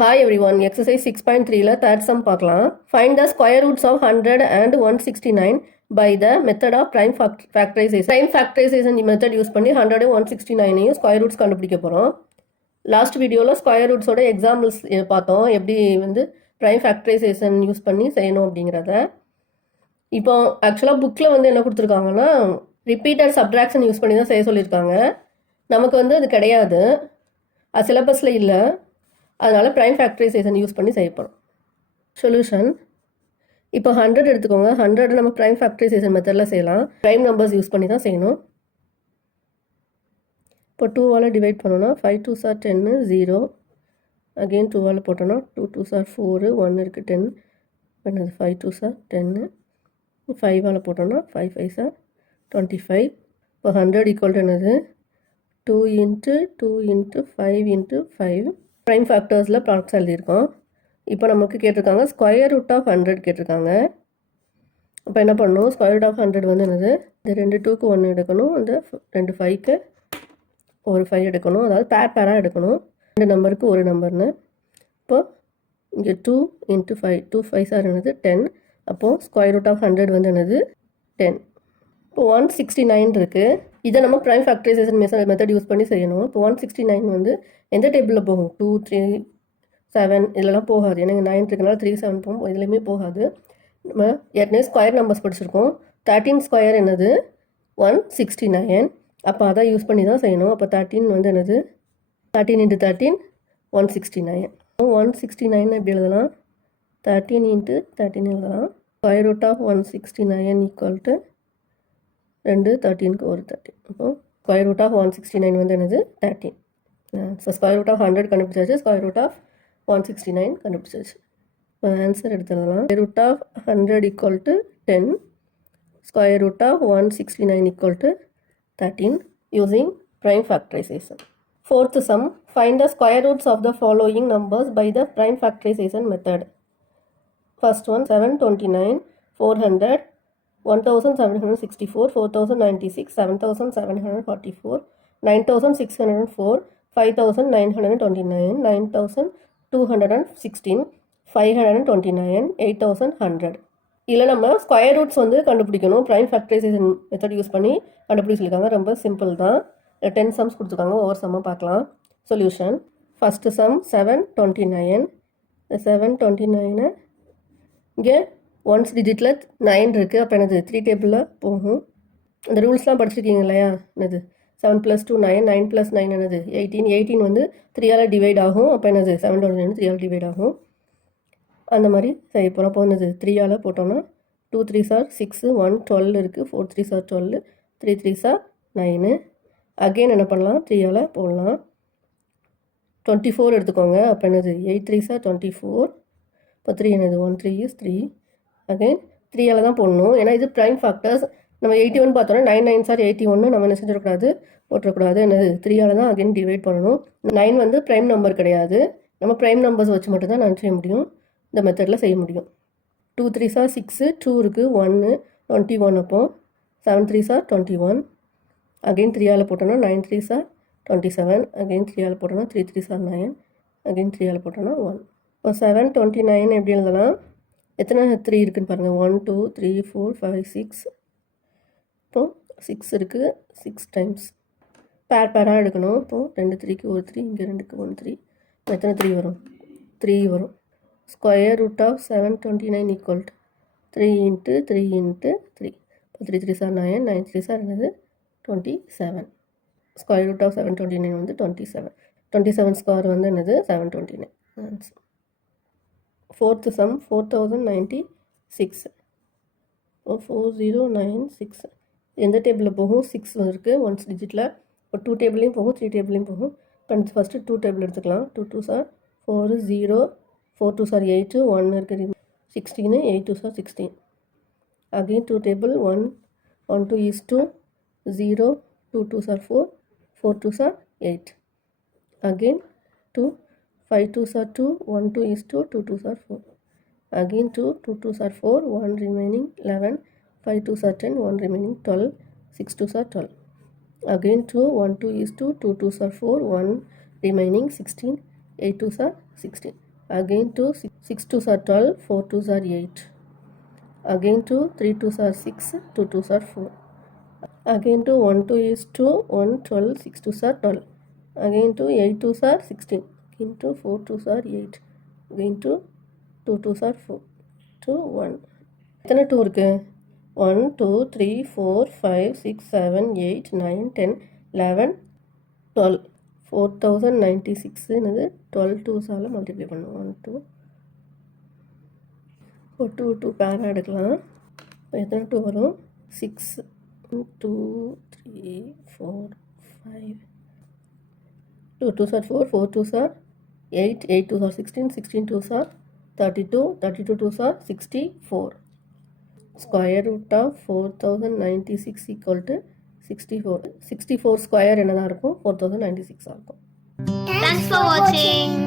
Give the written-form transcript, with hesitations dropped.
Hi everyone, exercise 6.3ல third sum பார்க்கலாம். Find the square roots of 100 and 169 by the method of prime factorization. Prime factorization method use பண்ணி 100 169 square roots கண்டுபிடிக்க போகிறோம். Last வீடியோவில் square ரூட்ஸோட examples பார்த்தோம், எப்படி வந்து prime factorisation use பண்ணி செய்யணும் அப்படிங்கிறத. இப்போ ஆக்சுவலாக புக்கில் வந்து என்ன கொடுத்துருக்காங்கன்னா ரிப்பீட்டட் சப்ட்ராக்ஷன் யூஸ் பண்ணி தான் செய்ய சொல்லியிருக்காங்க. நமக்கு வந்து அது கிடையாது, அது சிலபஸில் இல்லை. அதனால் ப்ரைம் ஃபேக்டரைசேஷன் யூஸ் பண்ணி செய்யப்படும். சொல்யூஷன் இப்போ 100 எடுத்துக்கோங்க. 100 நம்ம ப்ரைம் ஃபேக்டரைசேஷன் மெத்தடில் செய்யலாம். ப்ரைம் நம்பர்ஸ் யூஸ் பண்ணி தான் செய்யணும். இப்போ 2ஆல் டிவைட் பண்ணோன்னா 5 2s are 10 0. அகெயின் 2ஆல் போட்டோன்னா 2 2s are 4 1 இருக்குது 10 பண்ணது 5 2s are 10. 5ஆல் போட்டோன்னா 5 5s are 25. இப்போ 100 ஈக்குவல் என்னது 2 × 2 × 5 × 5 ப்ரைம் ஃபேக்டர்ஸில் ப்ராடக்ட்ஸ் எழுதியிருக்கோம். இப்போ நமக்கு கேட்டிருக்காங்க ஸ்கொயர் ரூட் ஆஃப் 100 கேட்டிருக்காங்க. அப்போ என்ன பண்ணணும், ஸ்கொயர் ரூட் ஆஃப் 100 வந்து என்னது, இந்த 2 2க்கு 1 எடுக்கணும், இந்த 2 5க்கு ஒரு 5 எடுக்கணும். அதாவது பேராக எடுக்கணும், 2 நம்பருக்கு ஒரு நம்பர்னு. இப்போ இங்கே 2 × 5 2 5s are என்னது 10. அப்போது ஸ்கொயர் ரூட் ஆஃப் 100 வந்து என்னது 10. இப்போ 169 இருக்குது. இதை நம்ம ப்ரைம் ஃபேக்டரைசேஷன் மெத்தட் யூஸ் பண்ணி செய்யணும். இப்போ 169 வந்து எந்த டேபிளில் போகும், 2 3 7 இதெல்லாம் போகாது. ஏன்னா 9 இருக்கனால 3 7 போகும், இதுலேயுமே போகாது. நம்ம ஏற்கனவே ஸ்கொயர் நம்பர்ஸ் படிச்சிருக்கோம். 13 ஸ்கொயர் என்னது 169. அப்போ அதை யூஸ் பண்ணி தான் செய்யணும். அப்போ 13 வந்து என்னது 13 × 13 169. 169 எப்படி எழுதலாம், 13 × 13 எழுதலாம். Square root of 169 equal to 2 13க்கு ஒரு 13. இப்போ ஸ்கொயர் ரூட் ஆஃப் 169 வந்து என்னது 13. ஸோ ஸ்கொயர் ரூட் ஆஃப் 100 கண்டுபிடிச்சாச்சு, ஸ்கொயர் ரூட் ஆஃப் 169 கண்டுபிடிச்சாச்சு. இப்போ ஆன்சர் எடுத்துடலாம். Square root of 100 equal to 10, square root of 169 equal to 13 using prime factorisation. Fourth sum, find the square roots of the following numbers by the prime factorization method. First one 729 400 1764 4096 7744 9604 5929 9216 529 8100. இதில் நம்ம square roots வந்து கண்டுபிடிக்கணும். Prime factorisation method use பண்ணி கண்டுபிடிச்சி சொல்லியிருக்காங்க. ரொம்ப simple தான். 10 sums கொடுத்துருக்காங்க, ஒவ்வொரு சம்மாக பார்க்கலாம். Solution first some 729. இந்த 729 இங்கே ஒன்ஸ் டிஜிட்டில் 9 இருக்குது. அப்போ என்னது 3 டேபிளில் போகும். அந்த ரூல்ஸ்லாம் படிச்சிருக்கீங்க இல்லையா, என்னது 7 + 2 9 9 + 9 என்னது 18. 18 வந்து 3ஆல் டிவைட் ஆகும். அப்போ என்னது 729 3ஆல் டிவைட் ஆகும். அந்த மாதிரி செய்ய போகிறோம். அப்போ என்னது 3ஆல் போட்டோன்னா 2 3s are 6 1 12 இருக்குது. 4 3s are 12 3 3s are 9. Again என்ன பண்ணலாம், 3ஆல் போடலாம். 24 எடுத்துக்கோங்க. அப்போ என்னது 8 3s are 24. இப்போ 3 என்னது 1 3 is 3. அகெயின் 3ஆல் தான் போடணும், ஏன்னா இது ப்ரைம் ஃபேக்டர்ஸ். நம்ம 81 பார்த்தோன்னா 9 9s are 81 நம்ம என்ன செஞ்சிடக்கூடாது, போட்டுறக்கூடாது. என்னது 3ஆல் தான் அகெயின் டிவைட் பண்ணணும். 9 வந்து ப்ரைம் நம்பர் கிடையாது. நம்ம ப்ரைம் நம்பர்ஸ் வச்சு மட்டும்தான் நான் செய்ய முடியும், இந்த மெத்தடில் செய்ய முடியும். 2 3s are 6 2 இருக்குது 1 21. அப்போ 7 3s are 21. அகெயின் 3ஆல் போட்டோன்னா 9 3s are 27. அகெயின் 3ஆல் போட்டோன்னா 3 3s are 9. அகெயின் 3ஆல் போட்டோன்னா 1. இப்போ 729 எப்படி எழுதலாம், எத்தனை 3 இருக்குதுன்னு பாருங்கள், 1 2 3 4 5 6. இப்போ 6 இருக்குது, 6 டைம்ஸ் பேராக எடுக்கணும். இப்போது 2 3க்கு ஒரு 3, இங்கே 2க்கு 1 3. எத்தனை 3 வரும், 3 வரும். Square root of 729 equal to 3 × 3 × 3. இப்போ 3 3s are 9 9 3s are என்னது 27. ஸ்கொயர் ரூட் ஆஃப் 729 வந்து 27. 27 ஸ்கொயர் வந்து என்னது 729. ஆன்சர். Fourth some 4096. 4096 எந்த டேபிளில் போகும், 6 இருக்குது ஒன்ஸ் டிஜிட்டில். இப்போ 2 டேபிளையும் போகும் 3 டேபிளையும் போகும். இப்போ ஃபஸ்ட்டு 2 டேபிள் எடுத்துக்கலாம். 2 2s are 4 0 4 2s are 8 1 இருக்குது 16 8 2s are 16. Again 2 table 1 1 2 is 2 0 2 2s are 4 4 2s are 8. Again 2 5 2s are 2 1 2 is 2 2 2s are 4. Again 2 2 2s are 4 1 remaining 11 5 2s are 10 1 remaining 12 6 2s are 12. Again 2 1 2 is 2 2 2s are 4 1 remaining 16 8 2s are 16. again to 6 2s are 12, 4 2s are 8, again to 3 2s are 6, 2 2s are 4, again to 1 2 is 2, 1 12, 6 2s are 12, again to 8 2s are 16, again to 4 2s are 8, again to 2 2s are 4, to 1. எத்தனை 2 இருக்கு? 1 2 3 4 5 6 7 8 9 10 11 12. 4096 என்னது 12 2சால் multiply பண்ணும். 1 2 ஒரு 2 2 பேராக எடுக்கலாம். இப்போ எத்தனை 2 வரும்? 6 2 3 4 5 2 2s are 4, 4 2s are 8, 8 2s are 16, 16 2s are 32, 32 2s are 64. Square root of 4096 equal to 64. 64 square என்னதான் இருக்கும்? 4096 ஆகும். Thanks for watching.